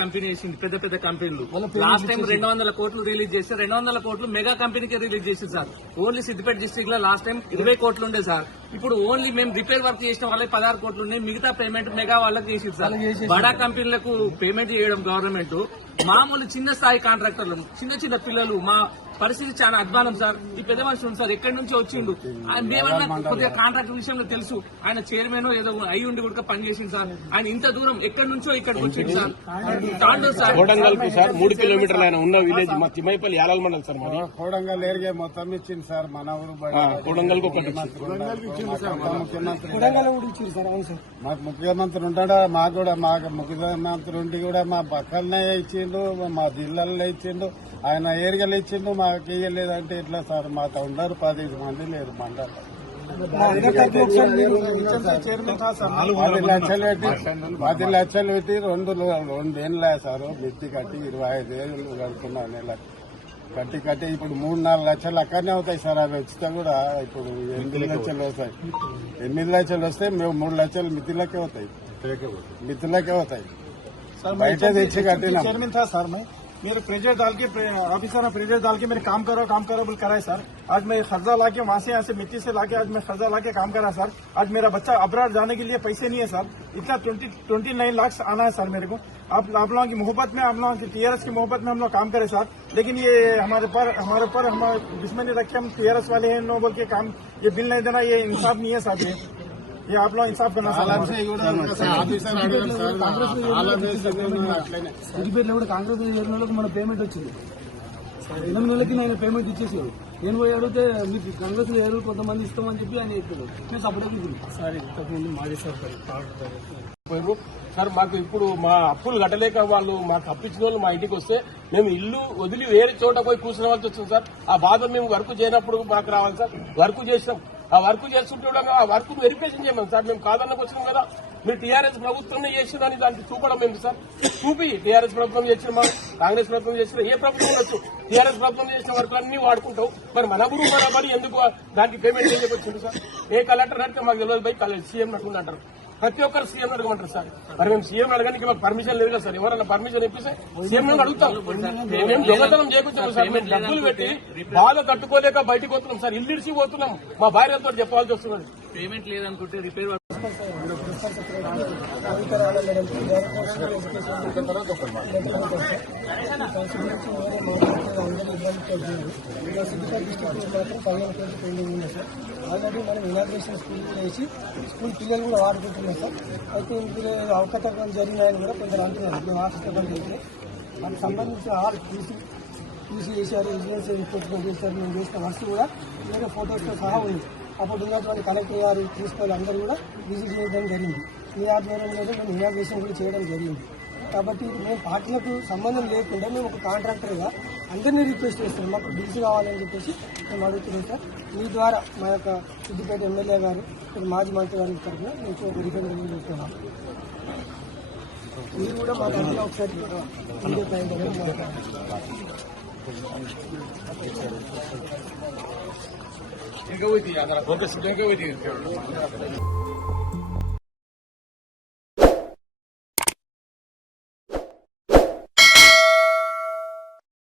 Company వేసింది, పెద్ద పెద్ద కంపెనీలు. లాస్ట్ టైం 200 కోట్లు రిలీజ్ చేస్తే 200 కోట్లు మెగా కంపెనీకి రిలీజ్ చేసింది సార్. ఓన్లీ సిద్దిపేట డిస్ట్రిక్ట్ లో లాస్ట్ టైం 20 కోట్లు ఉండే సార్. ఇప్పుడు ఓన్లీ మేము రిపేర్ వర్క్ చేసిన వాళ్ళకి 16 కోట్లు ఉన్నాయి. మిగతా పేమెంట్ మెగా వాళ్ళకి చేసింది సార్. బడా కంపెనీలకు పేమెంట్ చేయడం గవర్నమెంట్, మామూలు చిన్న స్థాయి కాంట్రాక్టర్లు, చిన్న చిన్న పిల్లలు, మా పరిస్థితి చాలా అధ్వానం సార్. ఈ పెద్ద మనిషి ఉంది సార్, ఎక్కడి నుంచి వచ్చిండు ఆయన, మేమన్నా కొద్దిగా కాంట్రాక్ట్ విషయంలో తెలుసు. ఆయన చైర్మన్ ఏదో అయి ఉండి కూడా పనిచేసింది సార్. ఆయన ఇంత దూరం ఎక్కడి నుంచో ఇక్కడికి వచ్చింది sir. Tandur sir, Kodangal sir 3 కిలోమీటర్లు ఆయన ఉన్న విలేజ్ మా తిమ్మైపల్లి యాలాల మండలం సార్. మరి కోడంగల్ ఏరియా మొత్తం ఇచ్చింది సార్. మన ఊరు కోడంగల్ మాకు ముఖ్యమంత్రి ఉంటాడా, మాకు కూడా మాకు ముఖ్యమంత్రి ఉండి కూడా మా పక్కనే ఇచ్చిండు, మా జిల్లాలో ఇచ్చిండు, ఆయన ఏరియాలో ఇచ్చిండు, మాకు ఇయ్యలేదంటే ఎట్లా సార్? మాతో ఉండరు 15 మంది లేరు మండలం. 10 లక్షలు పెట్టి 2 ఏళ్ళ సార్ మిత్తి కట్టి 25 ఏళ్ళు కడుతున్నాను. నెల కట్టి ఇప్పుడు 3-4 లక్షలు అక్కడనే అవుతాయి సార్. అవి వచ్చితే కూడా ఇప్పుడు 8 లక్షలు వస్తాయి. 8 లక్షలు వస్తే మేము 3 లక్షలు మిత్తిలకే అవుతాయి, మిత్తిలకే అవుతాయి. బయట తెచ్చి కట్టినా सर मेरे प्रेशर डाल के ऑफिसर में प्रेशर डाल के मेरे काम करो बोल कराए सर. आज मैं खर्चा लाके वहां से यहाँ से मिट्टी से लाके आज मैं खर्चा लाके काम करा सर. आज मेरा बच्चा अब्राड जाने के लिए पैसे नहीं है सर. इतना 29 लाख आना है सर मेरे को. आप लोगों की मोहब्बत में, आप लोगों की टीआरएस की मोहब्बत में हम लोग काम करें सर. लेकिन ये हमारे ऊपर हमारे दुश्मनी रखे, हम टीआरएस वाले हैं नो बोल के काम, ये बिल नहीं देना, ये इंसाफ नहीं है साहब. ये आप लोग इंसाफ करना కాంగ్రెస్ వాళ్ళకి మన పేమెంట్ వచ్చింది. 8 నెలలకి నేను పేమెంట్ ఇచ్చేసాడు. నేను పోయి అడిగితే మీకు కాంగ్రెస్ లో ఎవరు కొంతమంది ఇస్తామని చెప్పి ఆయన చెప్పాడు. నేను సపోర్ట్ సార్ ఇంతకుముందు మాజీ సార్ మాకు ఇప్పుడు మా అప్పులు కట్టలేక వాళ్ళు మాకు అప్పించిన వాళ్ళు మా ఇంటికి వస్తే మేము ఇల్లు వదిలి వేరే చోట పోయి కూర్చునేవాల్సి వచ్చింది సార్. ఆ బాధ మేము వర్క్ చేయనప్పుడు మాకు రావాలి సార్. వర్క్ చేస్తాం, ఆ వర్క్ చేస్తుంటే ఆ వర్క్ వెరిఫికేషన్ చేయమని సార్. మేము కాదన్నకు వచ్చినాం కదా, మీరు టీఆర్ఎస్ ప్రభుత్వం చేసిందని దానికి చూపడం ఏంటి సార్? చూపి టీఆర్ఎస్ ప్రభుత్వం చేసిన, కాంగ్రెస్ ప్రభుత్వం చేసిన, ఏ ప్రభుత్వం ఉండొచ్చు, టీఆర్ఎస్ ప్రభుత్వం చేసిన వర్క్ అన్ని వాడుకుంటాం. మరి మన ఊరు మన పని ఎందుకు దానికి పేమెంట్ ఏం చెప్పొచ్చింది సార్? ఏ కలెక్టర్ అంటే మాకు తెలియదు, బై సీఎం నడుకుంటూ అంటారు. ప్రతి ఒక్కరు సీఎం అడగమంటారు సార్. మరి మేము సీఎం అడగడానికి మాకు పర్మిషన్ లేదు కదా సార్. ఎవరైనా పర్మిషన్ ఇప్పిస్తే సీఎం అడుగుతాం. మేము దొంగతనం చేయకుంటున్నాం సార్. మేము డబ్బులు పెట్టి బాగా కట్టుకోలేక బయటకు పోతున్నాం సార్. ఇల్లు ఇడిచి పోతున్నాం. మా భార్యతో చెప్పాల్సి వస్తున్నది. పేమెంట్ లేదనుకుంటే రిపేర్ ఆల్రెడీ మనం ఇనాగ్రేషన్ స్కూల్ వేసి స్కూల్ పిల్లలు కూడా వాడుకుంటున్నాం సార్. అయితే ఇందులో అవకతవకలు జరిగినాయని కూడా కొందరు అంటున్నారు. మేము ఆశిస్తాం చేసి దానికి సంబంధించిన ఆరు తీసి చేశారు, విజిలెన్స్ రిపోర్ట్ చేశారు. మేము చేసిన వర్క్ కూడా వేరే ఫోటోస్తో సహా ఉంది. అప్పుడు ఉన్నటువంటి కలెక్టర్ గారు ప్రిన్సిపల్ అందరూ కూడా విజిట్ చేయడం జరిగింది. ఈ ఆధ్వర్యంలో మేము ఇనాగ్రేషన్ కూడా చేయడం జరిగింది. కాబట్టి మేము పార్టీలకు సంబంధం లేకుండా మేము ఒక కాంట్రాక్టర్గా అందరినీ రిక్వెస్ట్ చేస్తున్నాం. మాకు బిల్స్ కావాలని చెప్పేసి మేము అడుగుతున్నాం సార్. మీ ద్వారా మా యొక్క సిద్దిపేట ఎమ్మెల్యే గారు, మాజీ మంత్రి గారి తరఫున మీకు ఒక రిప్రజెంటేటివ్ చేస్తున్నాం. మీరు కూడా మా దగ్గర ఒకసారి వీడియో టైం ఇంకా